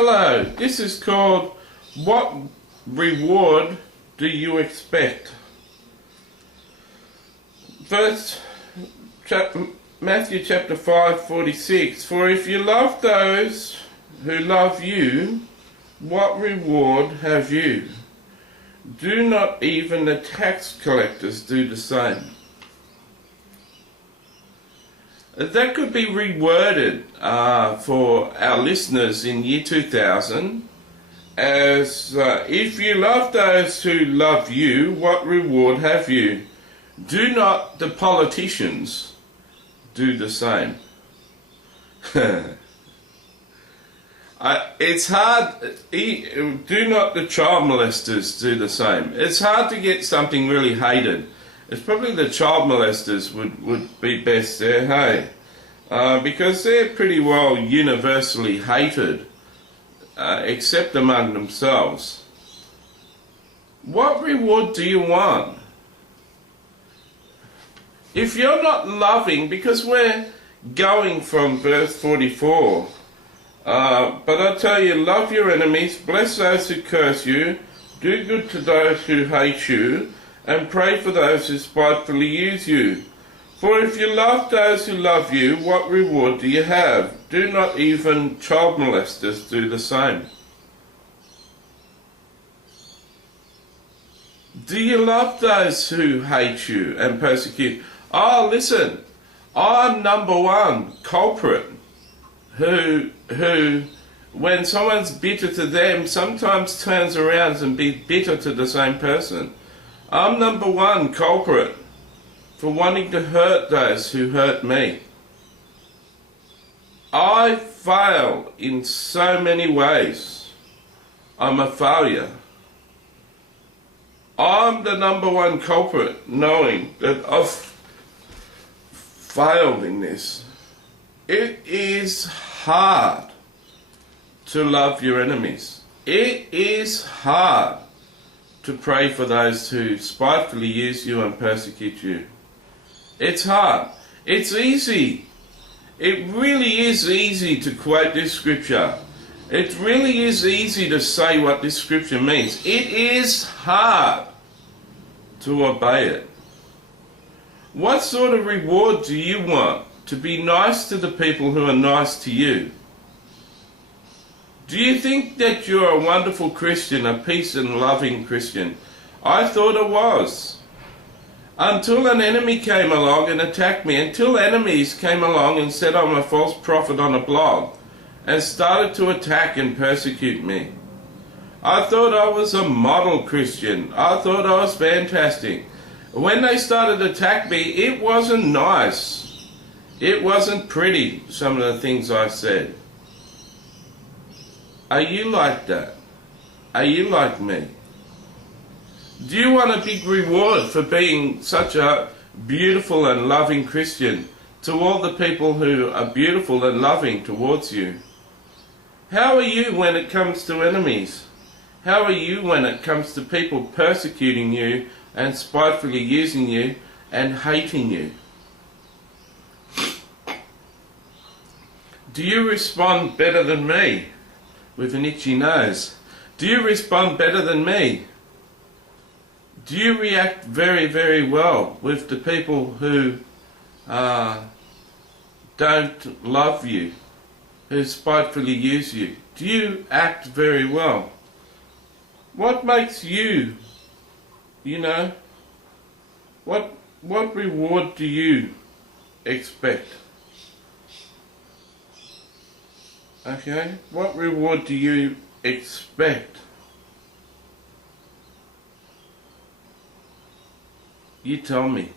Hello, this is called What Reward Do You Expect? Matthew chapter 5:46. For if you love those who love you, what reward have you? Do not even the tax collectors do the same? That could be reworded for our listeners in year 2000 as if you love those who love you, what reward have you? Do not the politicians do the same? It's hard. Do not the child molesters do the same? It's hard to get something really hated. It's probably the child molesters would be best there, hey? Because they're pretty well universally hated, except among themselves. What reward do you want? If you're not loving, because we're going from verse 44, but I tell you, love your enemies, bless those who curse you, do good to those who hate you, and pray for those who spitefully use you. For if you love those who love you, what reward do you have? Do not even child molesters do the same? Do you love those who hate you and persecute? Oh, listen, I'm number one culprit who when someone's bitter to them, sometimes turns around and be bitter to the same person. I'm number one culprit for wanting to hurt those who hurt me. I fail in so many ways. I'm a failure. I'm the number one culprit, knowing that I've failed in this. It is hard to love your enemies. It is hard to pray for those who spitefully use you and persecute you. It's hard. It's easy. It really is easy to quote this scripture. It really is easy to say what this scripture means. It is hard to obey it. What sort of reward do you want? To be nice to the people who are nice to you? Do you think that you're a wonderful Christian, a peace and loving Christian? I thought I was. Until an enemy came along and attacked me, until enemies came along and said I'm a false prophet on a blog and started to attack and persecute me. I thought I was a model Christian. I thought I was fantastic. When they started to attack me, it wasn't nice. It wasn't pretty, some of the things I said. Are you like that? Are you like me? Do you want a big reward for being such a beautiful and loving Christian to all the people who are beautiful and loving towards you? How are you when it comes to enemies? How are you when it comes to people persecuting you and spitefully using you and hating you? Do you respond better than me with an itchy nose? Do you respond better than me? Do you react very, very well with the people who don't love you, who spitefully use you? Do you act very well? What makes you, what reward do you expect? Okay, what reward do you expect? You tell me.